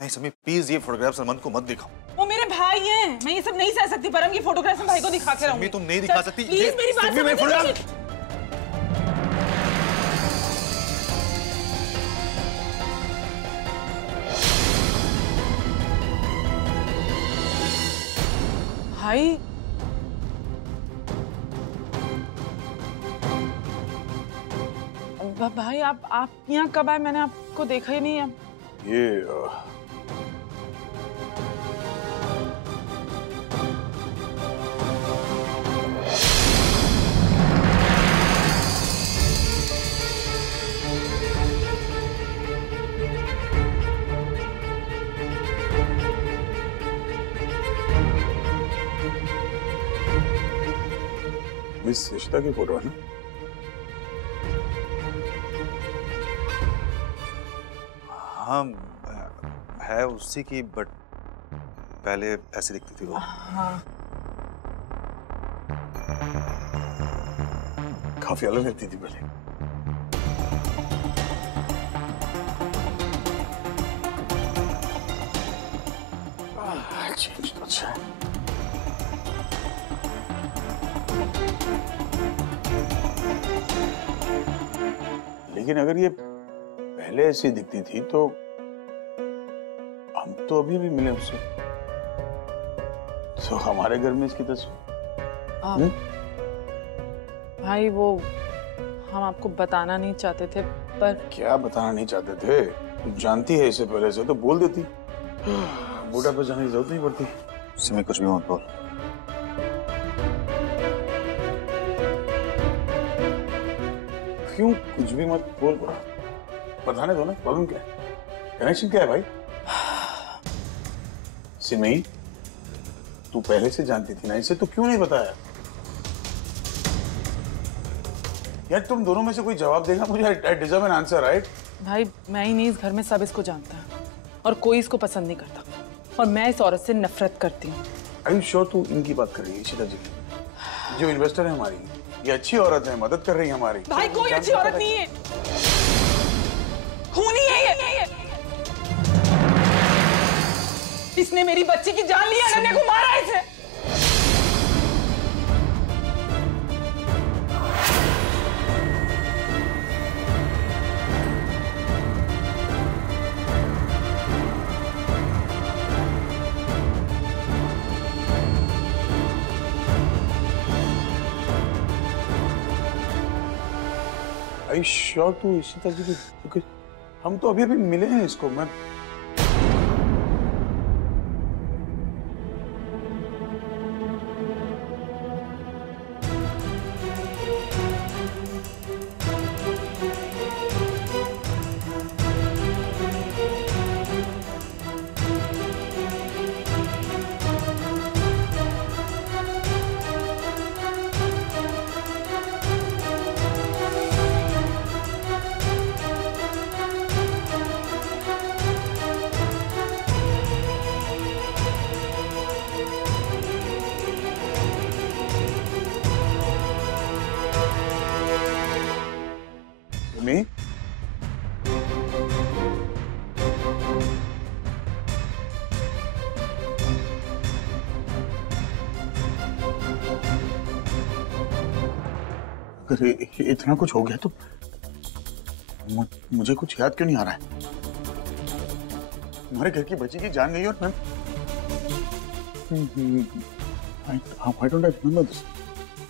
नहीं समी प्लीज ये फोटोग्राफ सलमान को मत दिखाओ। वो मेरे भाई हैं, मैं ये सब नहीं सह सकती। परम की फोटोग्राफ भाई को दिखा के रहूंगी। तुम नहीं दिखा सकती प्लीज मेरी बात सुनो। भाई भाई आप यहाँ कब आए? मैंने आपको देखा ही नहीं है। ये मिस यशिता की फोटो है ना? हाँ है उसी की, बट पहले ऐसी दिखती थी वो। हाँ काफी अलग रहती थी पहले। चेंज तो अच्छा है। लेकिन अगर ये पहले ऐसी दिखती थी तो हम तो अभी भी मिले उससे, तो हमारे घर में इसकी तस्वीर। भाई वो हम आपको बताना नहीं चाहते थे, पर क्या बताना नहीं चाहते थे? तू जानती है इसे पहले से, तो बोल देती। बूढ़ा पे जाने की जरूरत नहीं पड़ती। सिमी कुछ भी मत बोल। क्यों कुछ भी मत बोल? बताने दो ना, प्रॉब्लम क्या है? कनेक्शन क्या है भाई? सिमी, तू पहले से जानती थी ना इसे, तो क्यों नहीं बताया? यार तुम दोनों में से कोई जवाब देगा मुझे। I deserve an answer, right? भाई मैं ही नहीं, इस घर में सब इसको जानता है और कोई इसको पसंद नहीं करता, और मैं इस औरत से नफरत करती हूँ। आई एम श्योर तू इनकी बात कर रही है, इशिता जी, जो इन्वेस्टर है हमारी। ये अच्छी औरत है, मदद कर रही है हमारी। भाई कोई अच्छी औरत नहीं है, खूनी है ये। इसने मेरी बच्ची की जान ली, अनन्या को मारा इसे। आई श्योर तू इशिता जी की, हम तो अभी मिले हैं इसको। मैं सिमी, अगर इतना कुछ हो गया तो मुझे कुछ याद क्यों नहीं आ रहा है? हमारे घर की बच्ची की जान गई और मैं Why don't I remember this?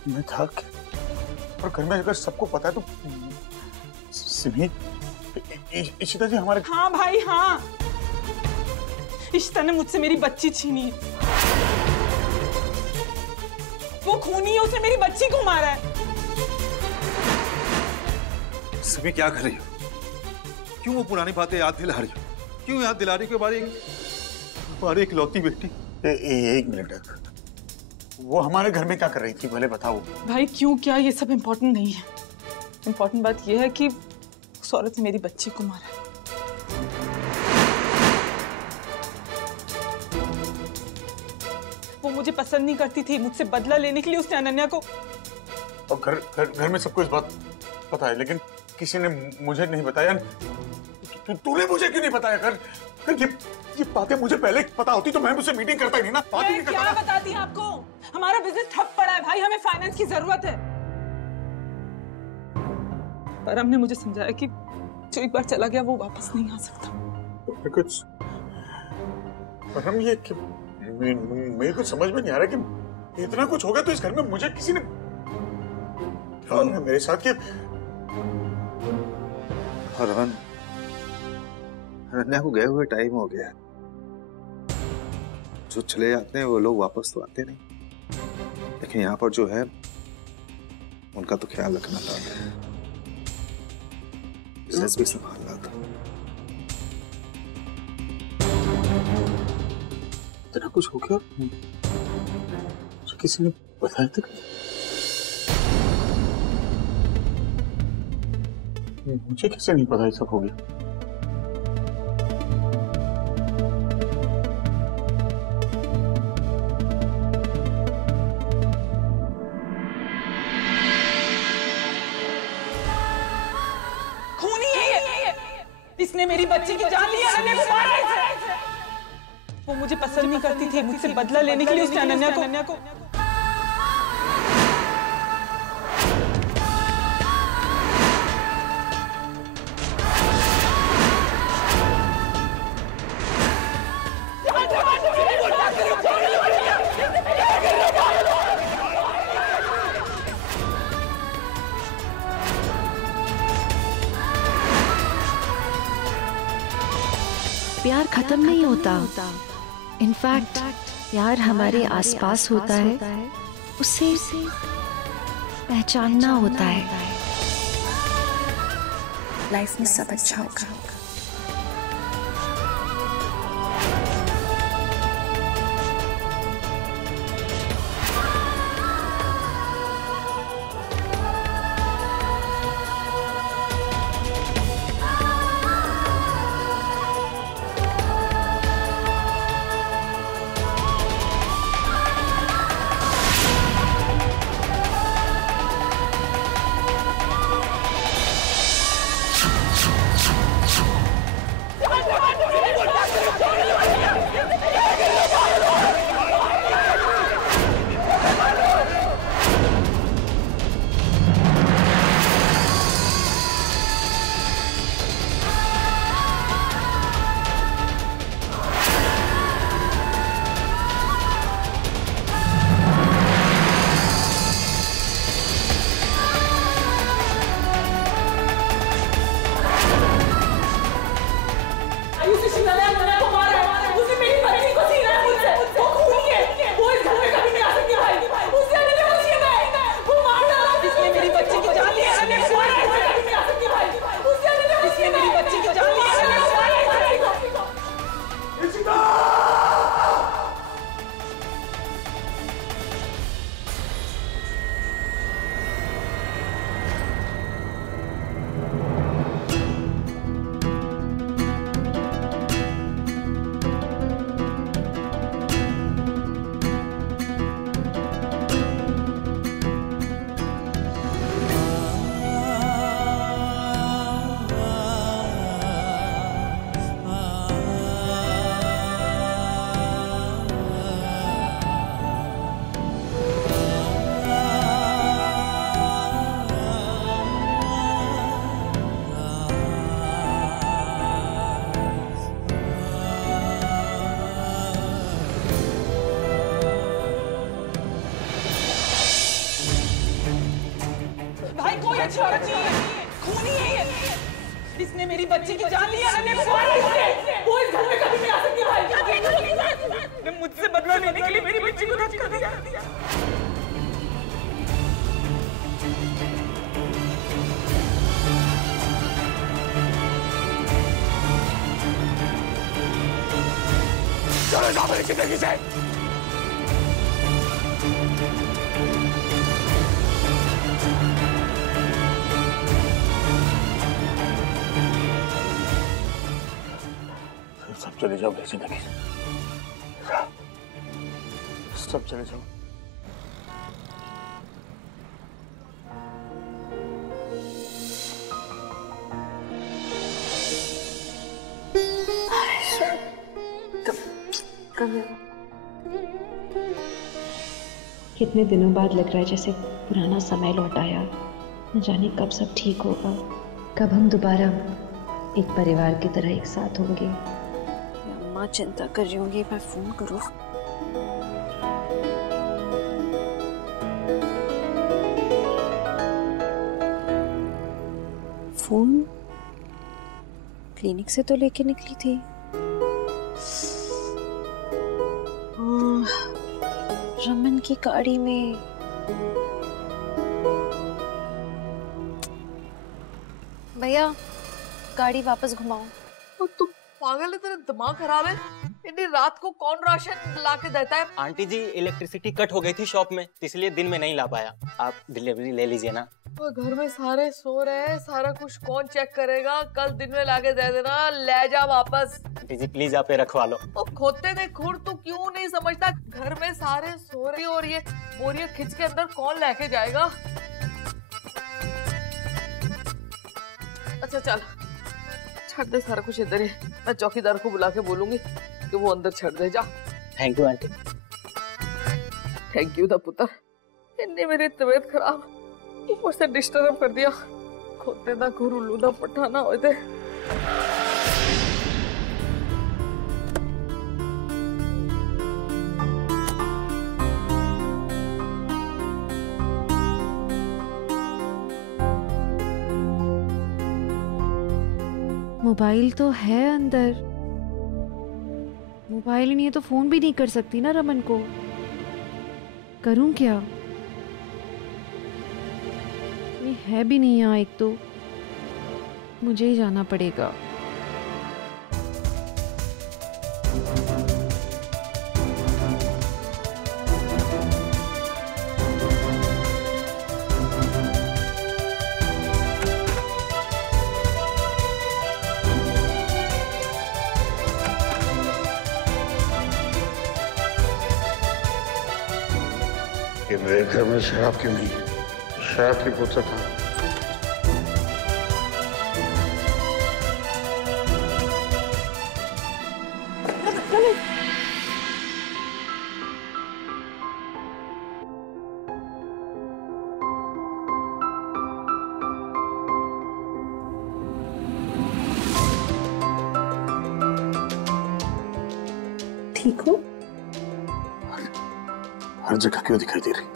मैं था और घर में अगर सबको पता है तो सिमी, इशिता जी हमारे। हाँ भाई हाँ, इशिता ने मुझसे मेरी बच्ची छीनी है। वो खूनी है, उसने मेरी बच्ची को मारा है। सिमी क्या कर रही हो? क्यों वो पुरानी बातें याद दिला रही हो? क्यों याद दिला रही हो हमारी इकलौती बेटी? एक मिनट, वो हमारे घर में क्या कर रही थी पहले बताओ। भाई क्यों क्या, ये सब इम्पोर्टेंट नहीं है। इम्पोर्टेंट बात यह है कि उस औरत ने मेरी बच्ची को मारा है। वो मुझे पसंद नहीं करती थी, मुझसे बदला लेने के लिए उसने अनन्या को। और घर में सबको इस बात पता है, लेकिन किसी ने मुझे नहीं बताया। तूने मुझे क्यों नहीं बताया? ये बातें मुझे पहले पता होती तो मैं मुझसे मीटिंग करता ही नहीं ना। बात ही नहीं करता क्या ना। बताती हूँ आपको, हमारा बिजनेस ठप पड़ा है भाई, हमें फाइनेंस की जरूरत है। पर हमने मुझे समझाया कि जो एक बार चला गया वो वापस नहीं आ सकता। कुछ पर हम ये कि मेरे कुछ समझ में नहीं आ रहा कि इतना कुछ हो गया तो इस घर में मुझे किसी ने क्या मेरे साथ के फरहान, अनन्या को गए हुए टाइम हो गया। जो चले जाते हैं वो लोग वापस तो आते नहीं, लेकिन यहाँ पर जो है उनका तो ख्याल रखना था, बिजनेस भी संभालना था। इतना कुछ हो गया जो किसी ने बताया तक मुझे किसी नहीं पता ये सब हो गया। खूनी है ये, इसने मेरी बच्ची की जान ली, अनन्या को मारा है। वो मुझे पसंद नहीं करती थी, मुझसे बदला लेने के लिए उसने अनन्या को प्यार खत्म नहीं होता, इनफैक्ट प्यार हमारे आसपास होता है, उसे पहचानना होता है। लाइफ में सब अच्छा होगा। अच्छी औरत नहीं है, खूनी है ये। इसने मेरी बच्ची की जान ली, अनन्या को मारा इसने। वो इस घर में कभी नहीं आ सकती भाई। मैं मुझसे बदला लेने के लिए मेरी बच्ची को धक्का दिया। चलो जाओ मेरी जिंदगी से। सब चले जाओ मेरी जिंदगी से, सब चले जाओ। कितने दिनों बाद लग रहा है जैसे पुराना समय लौट आया। न जाने कब सब ठीक होगा, कब हम दोबारा एक परिवार की तरह एक साथ होंगे। अम्मा चिंता कर रही होंगी, मैं फोन करूँ? फोन क्लिनिक से तो लेके निकली थी। रमन की गाड़ी में। भैया गाड़ी वापस घुमाओ। तुम पागल है, तेरा दिमाग खराब है? इतनी रात को कौन राशन ला के देता है? आंटी जी इलेक्ट्रिसिटी कट हो गई थी शॉप में, इसलिए दिन में नहीं ला पाया। आप डिलीवरी ले लीजिए ना। वो घर में सारे सो रहे हैं, सारा कुछ कौन चेक करेगा? कल दिन में ला के दे देना, ले जा वापस। आंटी जी प्लीज आप रखवा लो। ओ खोते ने खुर, तू क्यों नहीं समझता? घर में सारे सो रहे और ये बोरियत खिंच के अंदर कौन लेके जाएगा? अच्छा चल छड़ दे सारा कुछ इधर ही। मैं चौकीदार को बुला के बोलूंगी कि वो अंदर छड़ दे। जा। Thank you aunty. Thank you दा पुत्र, इन्ने मेरी तबीयत खराब ऊपर से डिस्टर्ब कर दिया। खोते दा खुर उल्लू दा पट्टा ना होए थे। मोबाइल तो है अंदर। मोबाइल ही नहीं है तो फोन भी नहीं कर सकती ना रमन को। करूं क्या? ये है भी नहीं यहाँ, एक तो मुझे ही जाना पड़ेगा। ये मेरे घर में शराब क्यों नहीं? शराब की बोतल था। ठीक हो? हर जगह क्यों दिखाई दे रही?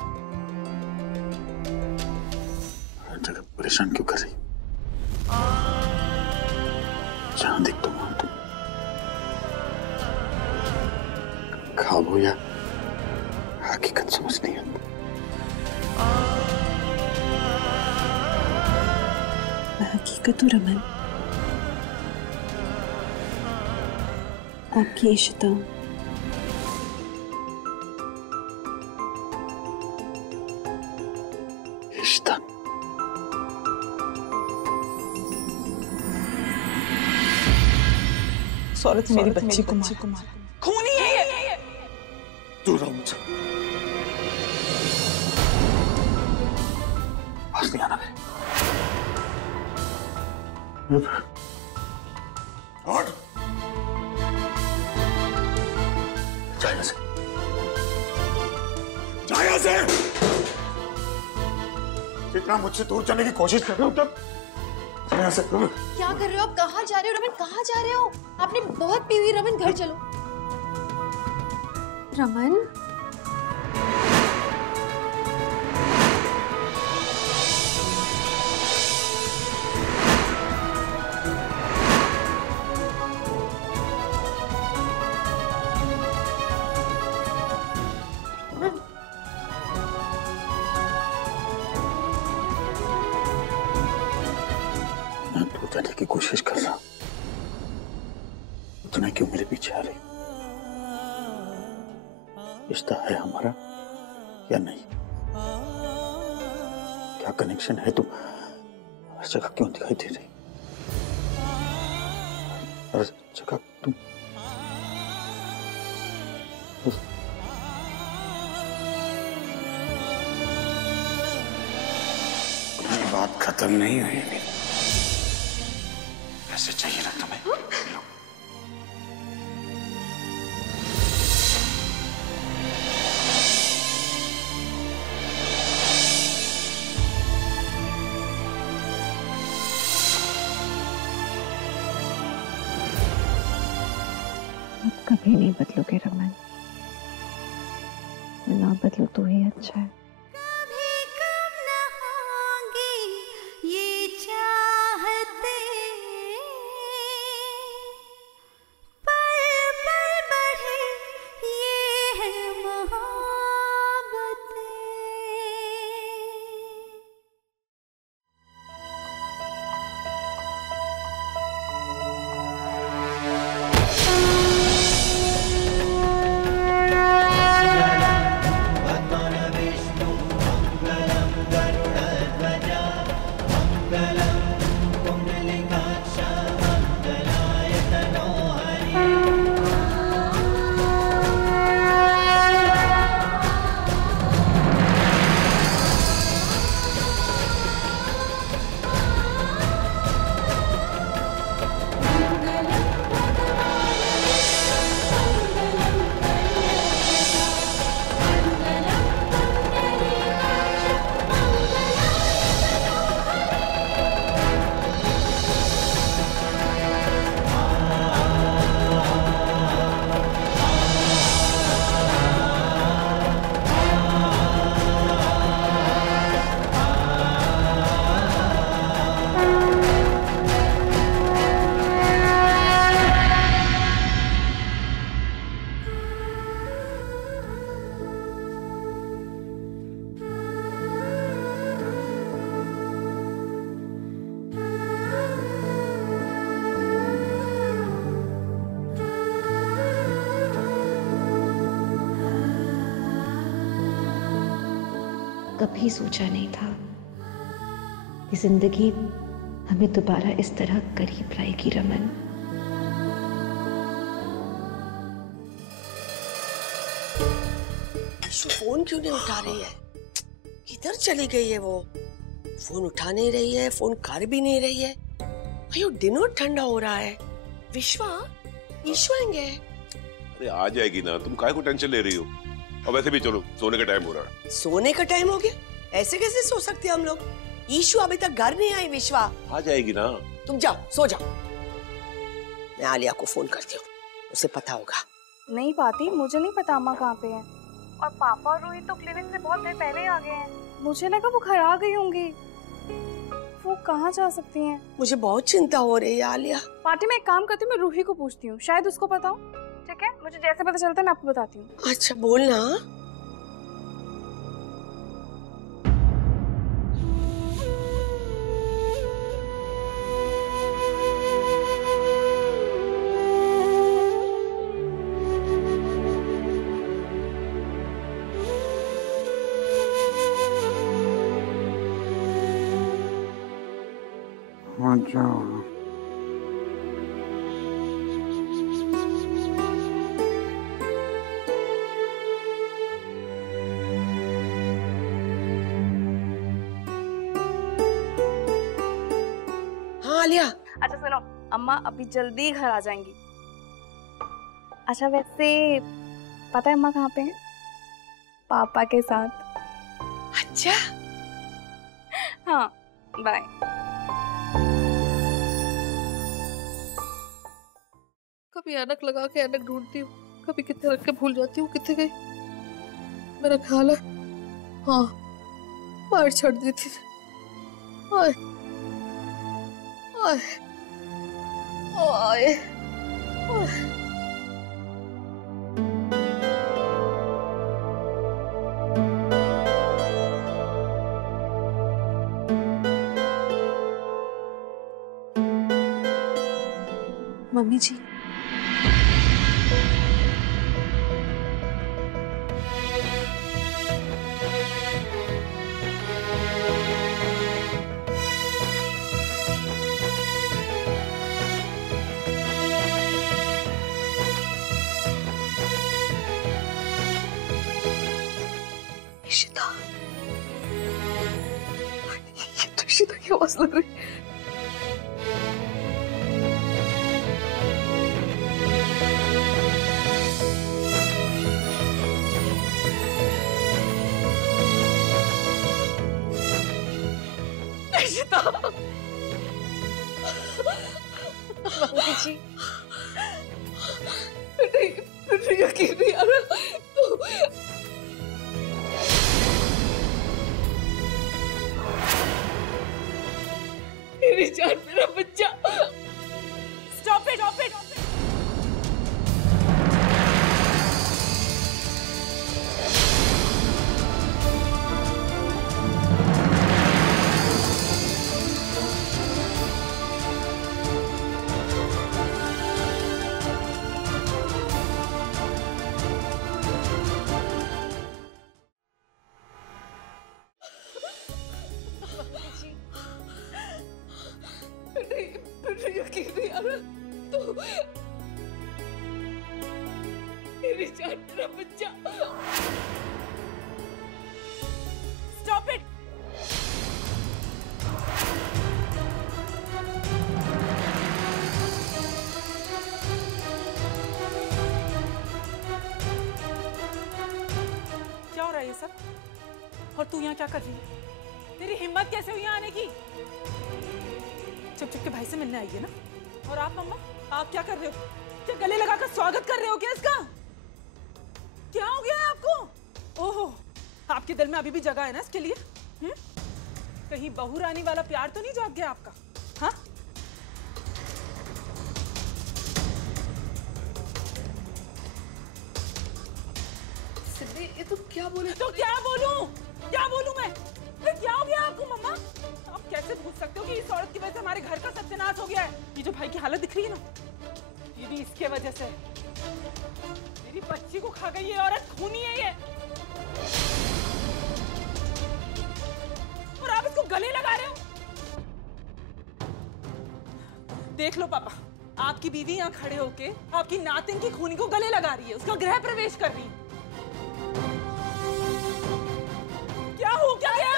हर जगह परेशान क्यों कर रही? जहां दिख तुम वहां तुम। ख्वाब हो या हकीकत समझ नहीं आती। हकीकत हूँ रमन, आपकी इश्ता। इश्ता सौरत मेरी बच्ची को मार। खूनी है ये। दूर रहो मुझसे। पास नहीं आना मेरे। हट। जा यहाँ से। जा यहाँ से। जितना मुझसे दूर जाने की कोशिश कर रहे हो तब यहाँ से। क्या कर रहे हो आप? कहाँ जा रहे हो रमन? कहाँ जा रहे हो? आपने बहुत पी हुई। रमन घर चलो। रमन जाने की कोशिश कर रहा, इतना क्यों मेरे पीछे आ रही? रिश्ता है हमारा या नहीं? क्या कनेक्शन है? तुम हर जगह क्यों दिखाई दे रही? हर जगह तुम बात खत्म नहीं हुई अभी। ऐसे चाहिए ना तुम्हें? कभी नहीं बदलोगे रमन, ना बदलो तो ही अच्छा है। कभी सोचा नहीं था कि जिंदगी हमें दोबारा इस तरह करीब लाएगी रमन। फोन क्यों नहीं उठा रही है? किधर चली गई है वो? फोन उठा नहीं रही है, फोन कर भी नहीं रही है। अयो दिनों ठंडा हो रहा है। विश्वा, ईशु आएंगे। अरे आ जाएगी ना, तुम काहे को टेंशन ले रही हो? और वैसे भी चलो, सोने का टाइम हो रहा है। सोने का टाइम हो गया? ऐसे कैसे सो सकते हम लोग? ईशु अभी तक घर नहीं आई। विश्वा आ जाएगी ना। तुम जाओ, सो जाओ। मैं आलिया को फोन करती हूँ, उसे पता होगा। नहीं पाती, मुझे नहीं पता अम्मा कहाँ पे है। और पापा और रोहित तो क्लिनिक से बहुत देर पहले ही आ गए हैं। मुझे लगा वो घर आ गई होंगी। वो कहाँ जा सकती हैं? मुझे बहुत चिंता हो रही है आलिया। पार्टी में एक काम करती हूँ, मैं रूही को पूछती हूँ, शायद उसको पता हो। ठीक है, मुझे जैसे पता चलता है मैं आपको बताती हूँ। अच्छा बोलना। आलिया। अच्छा सुनो, अम्मा अभी जल्दी घर आ जाएंगी। अच्छा वैसे पता है अम्मा कहाँ पे हैं? पापा के साथ। अच्छा हाँ, बाय। कभी ऐनक लगा के ऐनक ढूंढती हूँ, कभी कितने रख के भूल जाती हूँ कितने गई। मेरा ख्याल है हाँ बाहर छोड़ दी थी। आए आए आए आए। मम्मी जी, इशिता, ये तो इशिता की आवाज लग रही। मुझे यकीन नहीं आ रहा। तो मेरी जान, मेरा बच्चा। Stop it, stop it. मुझे यकीन नहीं आ रहा। तो मेरी जान, मेरा बच्चा। Stop it. क्या हो रहा है ये सब? और तू यहाँ क्या कर रही है? तेरी हिम्मत कैसे हुई यहाँ आने की? चुप चुप के भाई से मिलने आई है ना? और आप मम्मा, आप क्या कर रहे हो? क्या गले लगाकर स्वागत कर रहे हो क्या इसका? क्या हो गया है आपको? ओहो, आपके दिल में अभी भी जगह है ना इसके लिए? कहीं बहू रानी वाला प्यार तो नहीं जाग गया आपका? हाँ? सिद्धि, ये तुम क्या बोले? तो क्या बोलूं? क्या बोलूं मैं? क्या हो गया आपको मम्मा? आप कैसे भूल सकते हो कि इस औरत की वजह से हमारे घर का सत्यानाश हो गया है? ये जो भाई की हालत दिख रही है ना, ये भी इसके वजह से। मेरी बच्ची को खा गई ये औरत, खूनी है ये। और आप इसको गले लगा रहे हो? देख लो पापा, आपकी बीवी यहाँ खड़े होके आपकी नातिन की खूनी को गले लगा रही है, उसका गृह प्रवेश कर रही है। क्या हो क्या गया?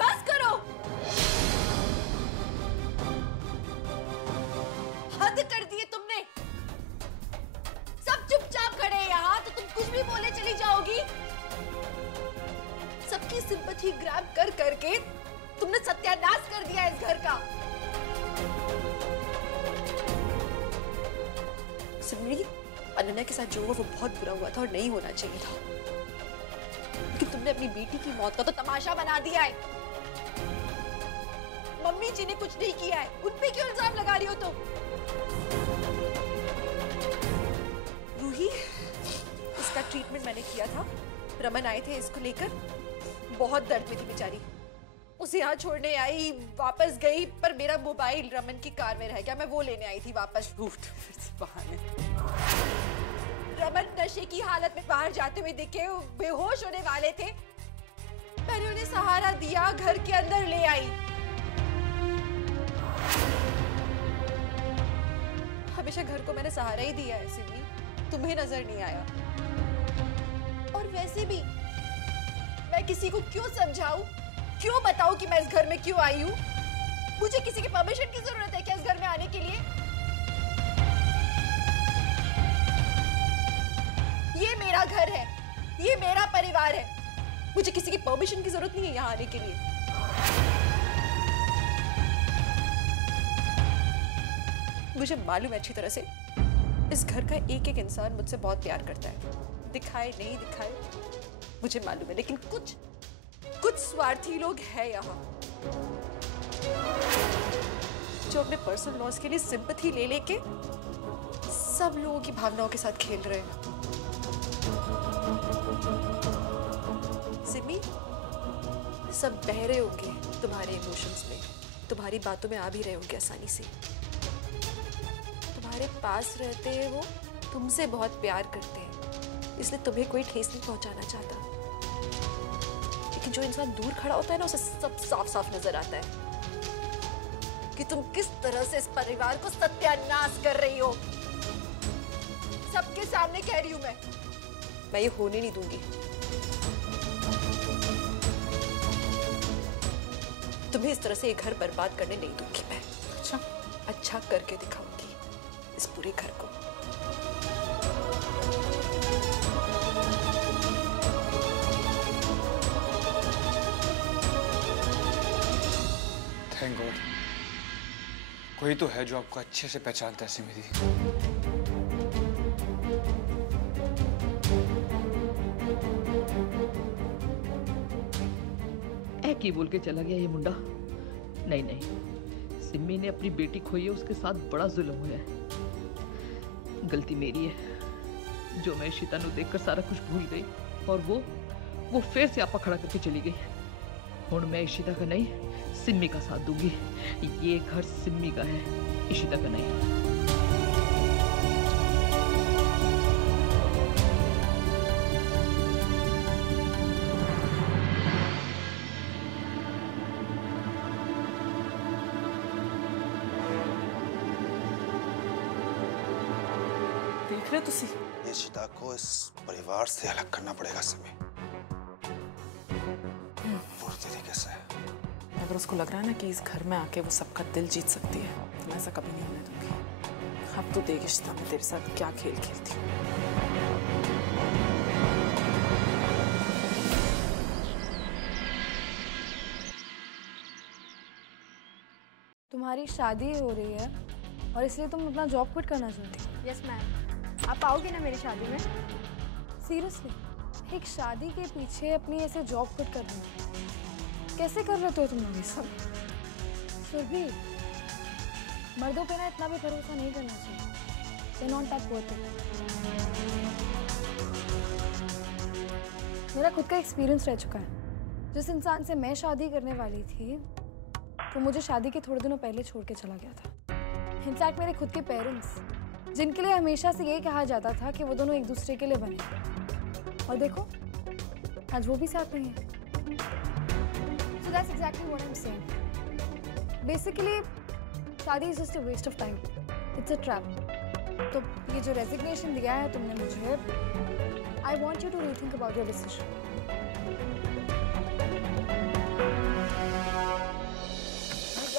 बस करो, हद कर दी है तुमने। सब चुपचाप खड़े हैं यहाँ, तो तुम कुछ भी बोले चली जाओगी। सबकी सिंपैथी ग्रैब कर करके तुमने सत्यानाश कर दिया इस घर का। सिमरी, अनन्या के साथ जो हुआ वो बहुत बुरा हुआ था और नहीं होना चाहिए था, लेकिन तुमने अपनी बेटी की मौत का तो तमाशा बना दिया है। मम्मी जी ने कुछ नहीं किया है, उन पे क्यों इल्जाम लगा रही हो तुम? रूही, इसका ट्रीटमेंट मैंने किया था। रमन आए थे इसको लेकर, बहुत दर्द में थी बेचारी। उसे यहाँ छोड़ने आई, वापस गई, पर मेरा मोबाइल रमन की कार में रह गया। मैं वो लेने आई थी वापस। रमन नशे की हालत में बाहर जाते हुए दिखे, बेहोश होने वाले थे। मैंने उन्हें सहारा दिया, घर के अंदर ले आई। हमेशा घर को मैंने सहारा ही दिया है सिमरी, तुम्हें नजर नहीं आया। और वैसे भी मैं किसी को क्यों समझाऊं, क्यों बताऊं कि मैं इस घर में क्यों आई हूं? मुझे किसी की परमिशन की जरूरत है क्या इस घर में आने के लिए? ये मेरा घर है, ये मेरा परिवार है, मुझे किसी की परमिशन की जरूरत नहीं है यहाँ आने के लिए। मुझे मालूम है अच्छी तरह से, इस घर का एक एक इंसान मुझसे बहुत प्यार करता है, दिखाए नहीं दिखाए मुझे मालूम है, लेकिन कुछ स्वार्थी लोग हैं यहाँ जो अपने पर्सनल लॉस के लिए सिंपैथी ले लेके सब लोगों की भावनाओं के साथ खेल रहे हैं। सिमी, सब बह रहे होंगे तुम्हारे इमोशंस में, तुम्हारी बातों में आ भी रहे होंगे आसानी से। तुम्हारे पास रहते हैं वो, तुमसे बहुत प्यार करते हैं, इसलिए तुम्हें कोई ठेस नहीं पहुंचाना चाहता। लेकिन जो इंसान दूर खड़ा होता है ना, उसे सब साफ साफ नजर आता है कि तुम किस तरह से इस परिवार को सत्यानाश कर रही हो। सबके सामने कह रही हूं मैं ये होने नहीं दूंगी। तुम्हें इस तरह से ये घर बर्बाद करने नहीं दूंगी मैं। अच्छा करके दिखाऊंगी इस पूरे घर को। थैंक गॉड, कोई तो है जो आपको अच्छे से पहचानता है सिमरी। है कि बोल के चला गया ये मुंडा। नहीं नहीं, सिम्मी ने अपनी बेटी खोई है, उसके साथ बड़ा जुल्म हुआ है। गलती मेरी है जो मैं इशिता को देखकर सारा कुछ भूल गई और वो फिर से आपा खड़ा करके चली गई। और मैं इशिता का नहीं सिम्मी का साथ दूंगी। ये घर सिम्मी का है, इशिता का नहीं। देख रहे तुसी? इशिता को इस परिवार से अलग करना पड़ेगा सिमी, पूरी तरीके से। अगर उसको लग रहा है ना कि इस घर में आके वो सबका दिल जीत सकती है, तो मैं ऐसा कभी नहीं होने दूंगी। अब तो देख इशिता, मैं तेरे साथ क्या खेल खेलती हूँ। तुम्हारी शादी हो रही है और इसलिए तुम अपना जॉब क्विट करना चाहती हो? Yes ma'am. आप आओगे ना मेरी शादी में? सीरियसली? एक शादी के पीछे अपनी ऐसे जॉब क्विट करना, कैसे कर लेते हो तुम लोग ये सब? फिर भी मर्दों पे ना इतना भी भरोसा नहीं करना चाहिए। They're not that worth it. मेरा खुद का एक्सपीरियंस रह चुका है। जिस इंसान से मैं शादी करने वाली थी वो मुझे शादी के थोड़े दिनों पहले छोड़ के चला गया था। इनफैक्ट मेरे खुद के पेरेंट्स, जिनके लिए हमेशा से यही कहा जाता था कि वो दोनों एक दूसरे के लिए बने, और देखो आज वो भी साथ नहीं है। So that's exactly what I'm saying. Basically, शादी is just a waste of time. It's a trap. तो ये जो रेजिग्नेशन दिया है तुमने मुझे, I want you to rethink about your decision.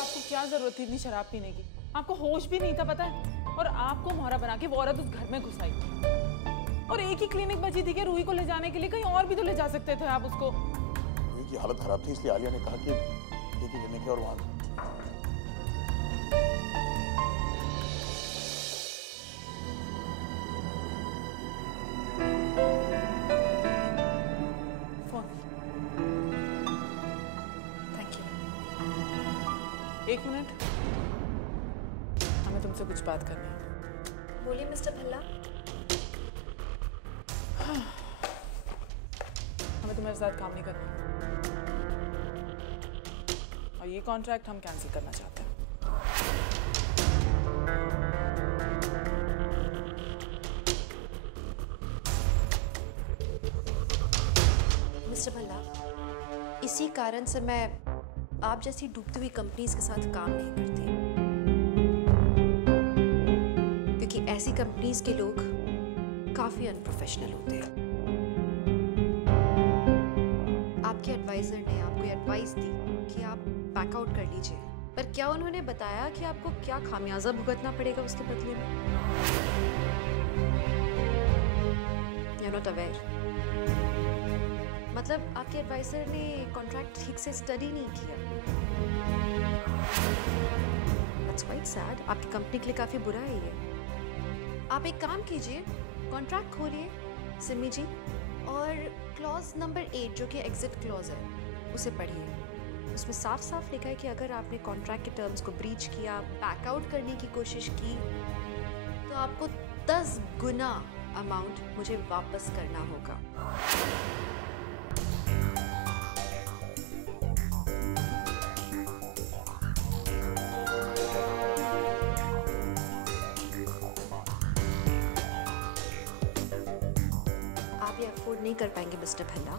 आपको क्या जरूरत थी इतनी शराब पीने की? आपको होश भी नहीं था, पता है? और आपको मोहरा बना के वो औरत उस घर में घुसाई। और एक ही क्लिनिक बची थी कि रूही को ले जाने के लिए, कहीं और भी तो ले जा सकते थे आप उसको। रूही की हालत खराब थी, इसलिए आलिया ने कहा कि एक ही क्लिनिक है और वहां एक मिनट, हमें तुमसे कुछ बात करनी है। बोलिए मिस्टर भल्ला। हमें तुम्हारे साथ काम नहीं करना और ये कॉन्ट्रैक्ट हम कैंसिल करना चाहते हैं। मिस्टर भल्ला, इसी कारण से मैं आप जैसी डूबती हुई कंपनीज के साथ काम नहीं करती, क्योंकि ऐसी कंपनीज के लोग काफी अनप्रोफेशनल होते हैं। आपके एडवाइजर ने आपको एडवाइस दी कि आप बैकआउट कर लीजिए, पर क्या उन्होंने बताया कि आपको क्या खामियाजा भुगतना पड़ेगा उसके बदले में? You're not aware. मतलब आपके एडवाइजर ने कॉन्ट्रैक्ट ठीक से स्टडी नहीं किया। That's quite sad. आपकी कंपनी के लिए काफी बुरा है ये। आप एक काम कीजिए, कॉन्ट्रैक्ट खोलिए सिमी जी, और क्लॉज नंबर 8 जो कि एग्जिट क्लॉज है उसे पढ़िए। उसमें साफ साफ लिखा है कि अगर आपने कॉन्ट्रैक्ट के टर्म्स को ब्रीच किया, बैकआउट करने की कोशिश की, तो आपको 10 गुना अमाउंट मुझे वापस करना होगा। अफोर्ड नहीं कर पाएंगे मिस्टर भल्ला।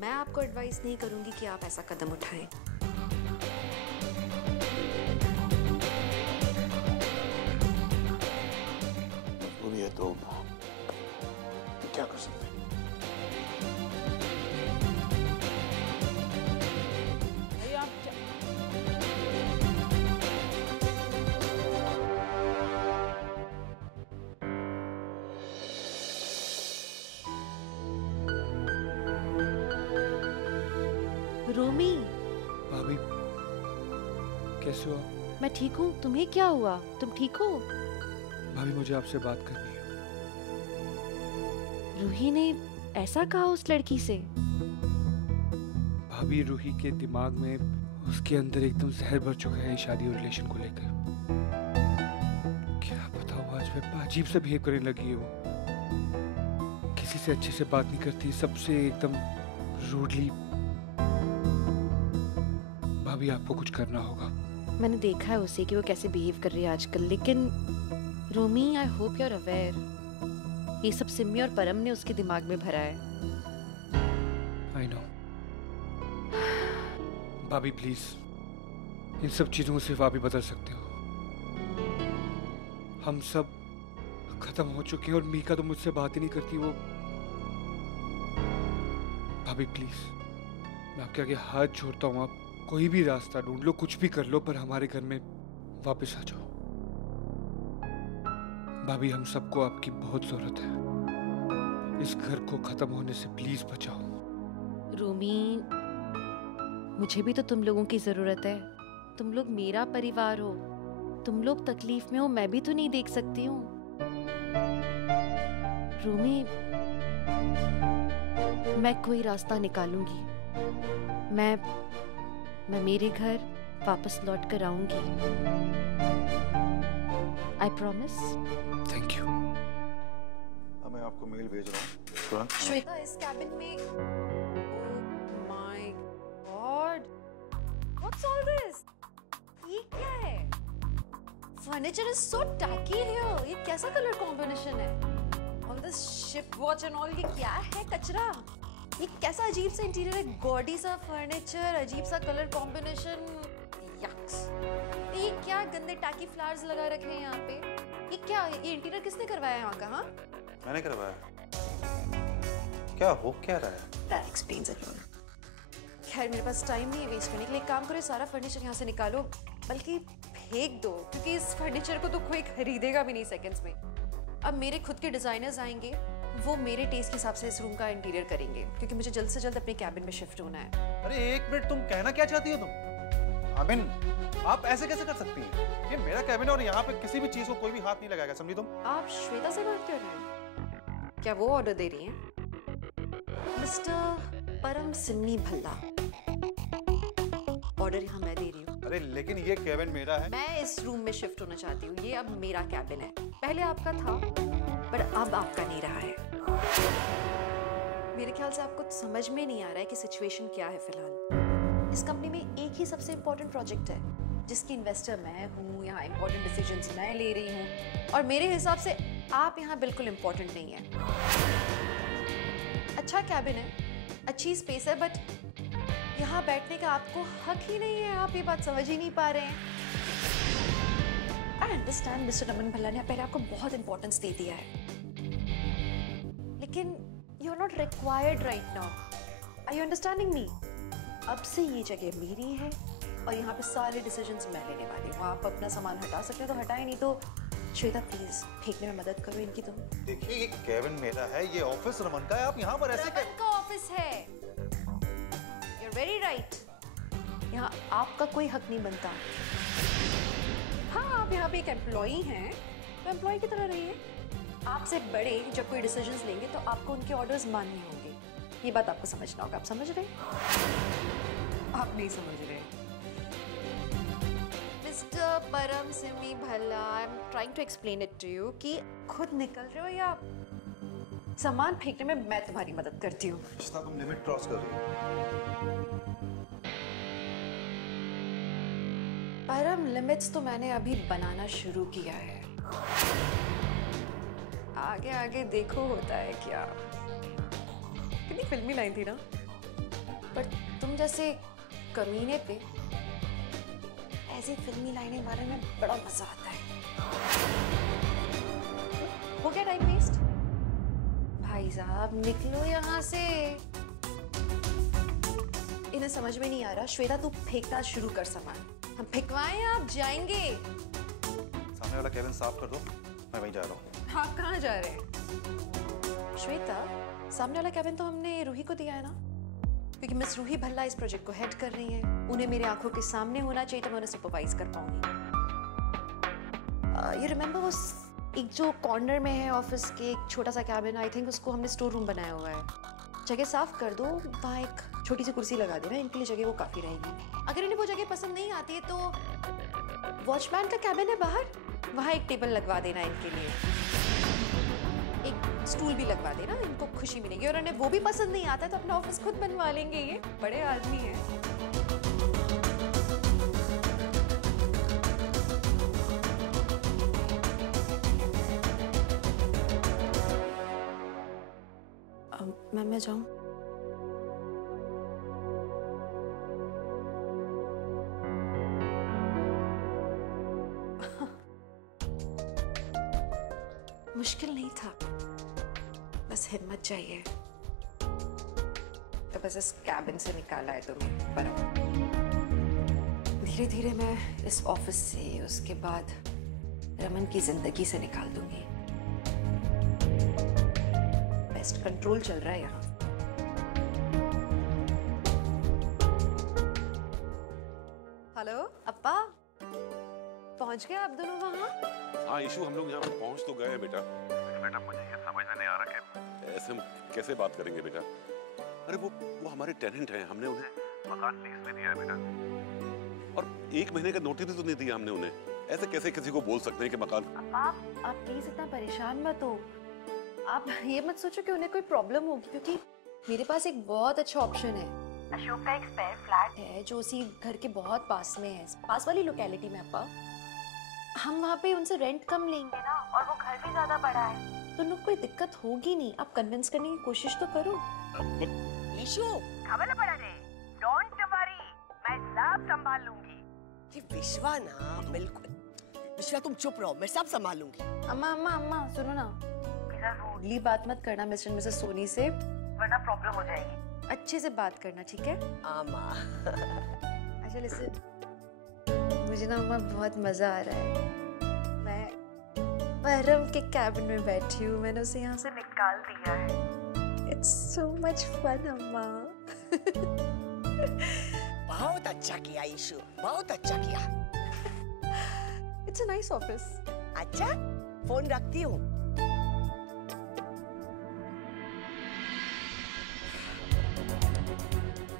मैं आपको एडवाइस नहीं करूंगी कि आप ऐसा कदम उठाएं। मजबूरी है तो क्या कर सकते हैं? आप रोमी, भाभी कैसे हो? मैं ठीक हूँ। तुम्हें क्या हुआ? तुम ठीक हो? भाभी मुझे आपसे बात करनी है। रूही ने ऐसा कहा उस लड़की से? भाभी रूही के दिमाग में, उसके अंदर एकदम जहर भर चुका है शादी और रिलेशन को लेकर। क्या बताऊं, आज मैं अजीब से बिहेव करने लगी है वो। किसी से अच्छे से बात नहीं करती, सबसे एकदम रूडली। भाभी आपको कुछ करना होगा। मैंने देखा है उसे कि वो कैसे बिहेव कर रही है आजकल, लेकिन Romi, I hope you are aware, ये सब सिमी और परम ने उसके दिमाग में भरा है। I know. भाभी प्लीज, इन सब चीजों को सिर्फ आप ही बदल सकते हो। हम सब खत्म हो चुके हैं और मीका तो मुझसे बात ही नहीं करती वो। भाभी प्लीज, मैं आपके आगे हाथ जोड़ता हूँ, आप कोई भी रास्ता ढूंढ लो, कुछ भी कर लो, पर हमारे घर में वापस आ जाओ। भाभी, हम सबको आपकी बहुत जरूरत है। इस घर को खत्म होने से प्लीज बचाओ। रोमी, मुझे भी तो तुम लोगों की जरूरत है। तुम लोग मेरा परिवार हो। तुम लोग तकलीफ में हो, मैं भी तो नहीं देख सकती हूँ। रोमी, मैं कोई रास्ता निकालूंगी। मैं मेरे घर वापस लौट कर आऊंगी। I promise. Thank you. मैं आपको मेल भेज रहा हूँ तुरंत। श्वेता, इस कैबिन में, oh my god, what's all this? ये क्या है? Furniture is so tacky here. ये कैसा कलर कॉम्बिनेशन है? All this ship watch and all, ये क्या है? कचरा। ये कैसा अजीब सा इंटीरियर है? गॉडी सा फर्नीचर, अजीब सा कलर कॉम्बिनेशन। यक्स। ये क्या गंदे टैकी फ्लावर्स लगा रखे हैं यहाँ पे? ये क्या? ये इंटीरियर किसने करवाया यहाँ का? हाँ, मैंने करवाया। क्या हो क्या रहा है? That explains it all. खैर, मेरे पास टाइम नहीं है वेस्ट करने के लिए। एक काम करो, सारा फर्नीचर यहाँ से निकालो, बल्कि फेंक दो, क्योंकि इस फर्नीचर को तो कोई खरीदेगा भी नहीं सेकंड्स में। अब मेरे खुद के डिजाइनर्स आएंगे, वो मेरे टेस्ट के हिसाब से इस रूम का इंटीरियर करेंगे, क्योंकि मुझे जल्द से जल्द अपने कैबिन में शिफ्ट होना है। अरे एक मिनट, तुम कहना क्या चाहती हो तुम? आमिन, आप ऐसे कैसे कर सकती हैं? ये मेरा कैबिन है और यहाँ पे किसी भी चीज को कोई भी हाथ नहीं लगाएगा, समझी तुम? आप श्वेता से बात कर रहे हैं? क्या वो ऑर्डर दे रही हैं? मिस्टर परम सिन्नी भल्ला, ऑर्डर यहाँ मैं दे रही हूँ। अरे लेकिन ये कैबिन मेरा है। मैं इस रूम में शिफ्ट होना चाहती हूँ। ये अब मेरा कैबिन है। पहले आपका था, पर अब आपका नहीं रहा है। मेरे ख्याल से आपको समझ में नहीं आ रहा है कि सिचुएशन क्या है फिलहाल। इस कंपनी में एक ही सबसे इम्पोर्टेंट प्रोजेक्ट है, जिसकी इन्वेस्टर मैं हूँ। यहाँ इम्पोर्टेंट डिसीजंस मैं ले रही हूँ, और मेरे हिसाब से आप यहाँ बिल्कुल इम्पोर्टेंट नहीं है। अच्छा कैबिन है, अच्छी स्पेस है, बट यहाँ बैठने का आपको हक ही नहीं है। आप ये बात समझ ही नहीं पा रहे हैं। I understand mister Raman Bhalla ने पहले आपको बहुत इंपॉर्टेंस दे दिया है, लेकिन you are not required right now. Are you understanding me? अब से ये जगह मेरी है और यहाँ पे सारे डिसीजंस मैं लेने वाली हूँ। आप अपना सामान हटा सकते हो तो हटाएं, नहीं तो श्वेता प्लीज फेंकने में मदद करो इनकी। तुम देखिए, ये कैबिन मेरा है, ये ऑफिस रमन का है। आप यहाँ पर ऐसे रमन का ऑफिस है। You're very right. यहाँ आपका कोई हक नहीं बनता। हाँ, आप यहाँ पे एक एम्प्लॉई हैं, तो एम्प्लॉई की तरह रहिए। आपसे बड़े जब कोई डिसीजंस लेंगे तो आपको उनके ऑर्डर्स मानने होंगे। ये बात आपको समझना होगा। आप समझ रहे? आप नहीं समझ रहे। Mister Param Simi Bhalla, I am trying to explain it to you कि खुद निकल रहे हो या सामान फेंकने में मैं तुम्हारी मदद करती हूँ। तुम लिमिट क्रॉस कर रही हो। परम, लिमिट्स तो मैंने अभी बनाना शुरू किया है। आगे आगे देखो होता है क्या। कितनी फिल्मी लाइन थी ना? पर तुम जैसे कमीने पे ऐसी फिल्मी लाइनें मारने में बड़ा मजा आता है। हो गया टाइम वेस्ट? भाई साहब निकलो यहाँ से। इन्हें समझ में नहीं आ रहा। श्वेता, तू फेंकना शुरू कर सामान। हम फेंकवाएं, आप जाएंगे। सामने वाला केबिन साफ कर दो, मैं वहीं जा रहा हूँ। आप कहाँ जा रहे हैं? श्वेता, सामने वाला कैबिन तो हमने रूही को दिया है ना, क्योंकि मिस रूही भल्ला इस प्रोजेक्ट को हेड कर रही हैं। उन्हें मेरे आंखों के सामने होना चाहिए तो मैं उन्हें सुपरवाइज कर पाऊंगी। यू रिमेम्बर वो एक जो कॉर्नर में है ऑफिस के, एक छोटा सा कैबिन, आई थिंक उसको हमने स्टोर रूम बनाया हुआ है। जगह साफ कर दो। वहाँ एक छोटी सी कुर्सी लगा देना, इनके लिए जगह वो काफी रहेगी। अगर इन्हें वो जगह पसंद नहीं आती है तो वॉचमैन का कैबिन है बाहर, वहां एक टेबल लगवा देना इनके लिए, एक स्टूल भी लगवा देना, इनको खुशी मिलेगी। और उन्हें वो भी पसंद नहीं आता तो अपना ऑफिस खुद बनवा लेंगे, ये बड़े आदमी हैं। मैं जाऊं? मुश्किल नहीं था, बस हिम्मत चाहिए। तो बस इस कैबिन से निकाला है तुम्हें, पर धीरे धीरे मैं इस ऑफिस से, उसके बाद रमन की जिंदगी से निकाल दूंगी। बेस्ट कंट्रोल चल रहा है यहाँ। हेलो अप्पा, पहुंच गए आप दोनों वहाँ? हाँ ईशु, हम लोग यहाँ पहुँच तो गए हैं बेटा। बेटा मुझे ये समझ में नहीं आ रहा कि ऐसे हम कैसे बात करेंगे बेटा? अरे वो हमारे टेनेंट हैं, हमने उन्हें मकान लीज में दिया है बेटा। और 1 महीने का नोटिस तो नहीं दिया हमने उन्हें। ऐसे कैसे किसी को बोल सकते हैं कि मकान? आप प्लीज इतना परेशान मत हो। आप ये मत सोचो कि उन्हें कोई प्रॉब्लम होगी, क्योंकि मेरे पास एक बहुत अच्छा ऑप्शन है। अशोक का एक स्पेयर फ्लैट है जो उसी घर के बहुत पास में है, पास वाली लोकेलिटी में। अप्पा, हम वहाँ पे उनसे रेंट कम लेंगे ना, और वो घर भी ज्यादा बड़ा है, तो उनको कोई दिक्कत होगी नहीं। आप कन्विंस करने की कोशिश तो करो। ईशु, खबर पड़ा रे, डोंट वरी, मैं सब संभाल लूंगी। विश्वा ना, बिल्कुल विश्वा तुम चुप रहो, मैं सब संभालूंगी। अम्मा अम्मा अम्मा सुनो ना, रूडली बात मत करना मिस्टर मिसेस सोनी से, वरना प्रॉब्लम हो जाएगी। अच्छे से बात करना, ठीक है? आमा। अच्छा लिसन, मुझे ना अम्मा बहुत मजा आ रहा है। मैं परम के कैबिन में बैठी हूँ, मैंने उसे यहाँ से निकाल दिया है। इट्स सो मच फन अम्मा। बहुत अच्छा किया ईशु, बहुत अच्छा किया। It's a nice office. अच्छा, फोन रखती हूँ।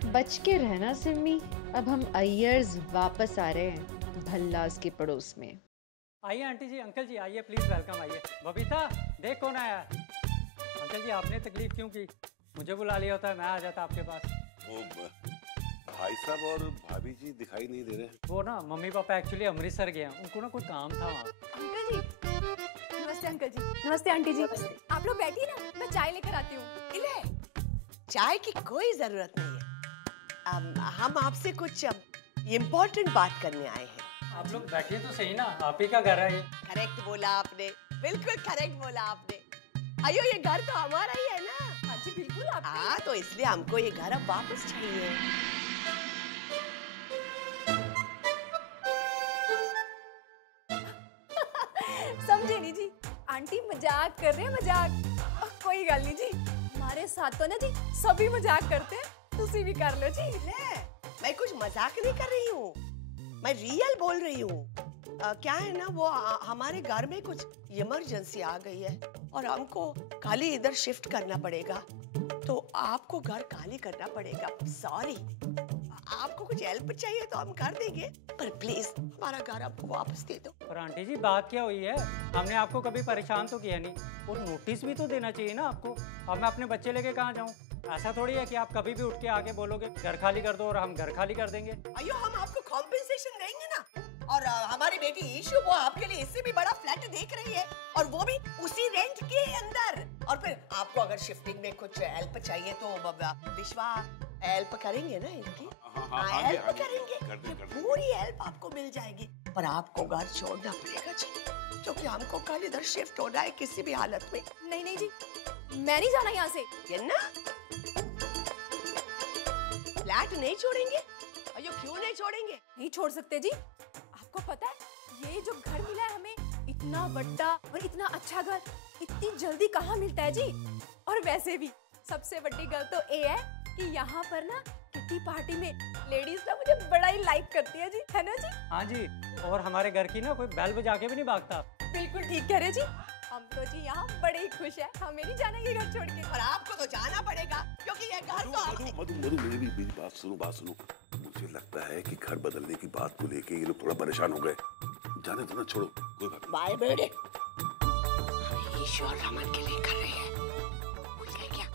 बच के रहना सिम्मी, अब हम अय्यर्स वापस आ रहे हैं भल्लास के पड़ोस में। आइए आंटी जी, अंकल जी आइए, प्लीज वेलकम, आइए। बबीता देख कौन आया। अंकल जी आपने तकलीफ क्यों की, मुझे बुला लिया होता है, मैं आ जाता आपके पास। वो भाई साहब और भाभी जी दिखाई नहीं दे रहे। वो ना मम्मी पापा एक्चुअली अमृतसर गए हैं, उनको ना कोई काम था वहाँ। अंकल जी, नमस्ते अंकल जी। नमस्ते आंटी जी। आप लोग बैठिए ना, मैं चाय लेकर आती हूँ। ले, चाय की कोई जरूरत नहीं है। हम आपसे कुछ इम्पोर्टेंट बात करने आए हैं। आप लोग बैठिए तो सही ना, आप ही का घर है ये। करेक्ट बोला आपने, बिल्कुल करेक्ट बोला आपने। अयो ये घर तो हमारा ही है ना। हाँ जी बिल्कुल। हाँ, तो इसलिए हमको ये घर अब वापस चाहिए। समझे नहीं जी, आंटी मजाक कर रहे हैं, मजाक। कोई गल नहीं जी, हमारे साथ तो ना जी सभी मजाक करते हैं, तुसी भी कर लो जी। ले, मैं कुछ मजाक नहीं कर रही हूँ, मैं रियल बोल रही हूँ। क्या है ना, वो हमारे घर में कुछ इमरजेंसी आ गई है और हमको कल ही इधर शिफ्ट करना पड़ेगा, तो आपको घर खाली करना पड़ेगा। सॉरी, आपको कुछ हेल्प चाहिए तो हम कर देंगे, पर प्लीज हमारा घर आपको वापस दे दो। और आंटी जी बात क्या हुई है, हमने आपको कभी परेशान तो किया नहीं, और नोटिस भी तो देना चाहिए ना आपको। अब मैं अपने बच्चे लेके कहाँ जाऊँ? ऐसा थोड़ी है कि आप कभी भी उठ के आके बोलोगे घर खाली कर दो और हम घर खाली कर देंगे। अयो, हम आपको कॉम्पेंसेशन देंगे ना। और हमारी बेटी ईशु वो आपके लिए इससे भी बड़ा फ्लैट देख रही है, और वो भी उसी रेंट के अंदर। और फिर आपको अगर शिफ्टिंग में कुछ हेल्प चाहिए तो विश्वा हेल्प करेंगे ना इनकी। हेल्प करेंगे, पूरी हेल्प आपको मिल जाएगी। पर आपको घर छोड़ना पड़ेगा जी, क्योंकि हमको कल इधर शिफ्ट होना है किसी भी हालत में। नहीं नहीं जी, मैं नहीं जाना यहाँ से। ये ना फ्लैट नहीं छोड़ेंगे? अयो क्यों नहीं छोड़ेंगे? नहीं छोड़ सकते जी। आपको पता है ये जो घर मिला है हमें, इतना बड़ा और इतना अच्छा घर इतनी जल्दी कहाँ मिलता है जी। और वैसे भी सबसे बड़ी गल तो ये है कि यहाँ पर ना किटी पार्टी में लेडीज ना मुझे बड़ा ही लाइक करती है जी, है ना जी? हाँ जी, और हमारे घर की ना कोई बेल बजा के भी नहीं भागता। बिल्कुल ठीक कह रहे जी, हम तो जी यहाँ बड़े ही खुश है, हमें नहीं जाना ये घर छोड़ के। और आपको तो जाना पड़ेगा क्योंकि ये घर तो मधु मधु मधु मेरी बात सुनो। मुझे लगता है कि घर बदलने की बात को लेके ये लोग थोड़ा परेशान हो गए। जाने दो ना, छोड़ो, कोई बात नहीं। बाय बेटे, ईश्वर रमन के लिए कर रही है, भूल गए क्या?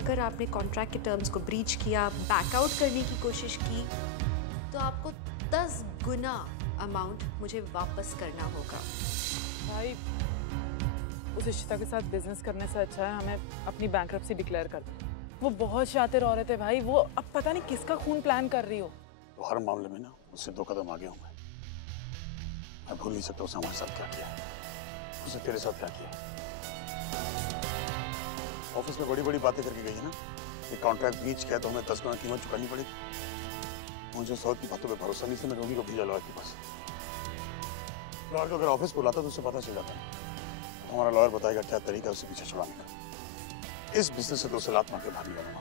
अगर आपने कॉन्ट्रैक्ट के टर्म्स को ब्रीच किया, बैकआउट करने की कोशिश की, तो आपको 10 गुना अमाउंट मुझे वापस करना होगा। भाई उस इशिता के साथ बिजनेस करने से अच्छा है हमें अपनी बैंकरप्सी डिक्लेयर कर दें। वो बहुत शातिर औरत है भाई, वो अब पता नहीं किसका खून प्लान कर रही हो। तो हर मामले में ना उससे 2 कदम आगे हूं मैं भूल नहीं सकता उसने हमारे साथ क्या किया, उसने तेरे साथ क्या किया। ऑफिस में बड़ी बड़ी बातें करके गई है ना, ये कॉन्ट्रैक्ट ब्रीच किया तो हमें 10 गुना कीमत चुकानी पड़ेगी। मुझे 100 की बातों पे भरोसा नहीं, से मैं रोगी को भेजा लॉयर के पास। लॉयर को अगर ऑफिस बुलाता तो उसे पता चल जाता, हमारा लॉयर बताएगा क्या तरीका है उसे पीछे छुड़ाने का। इस बिजनेस से तो उसे लात मार के बाहर निकालूंगा।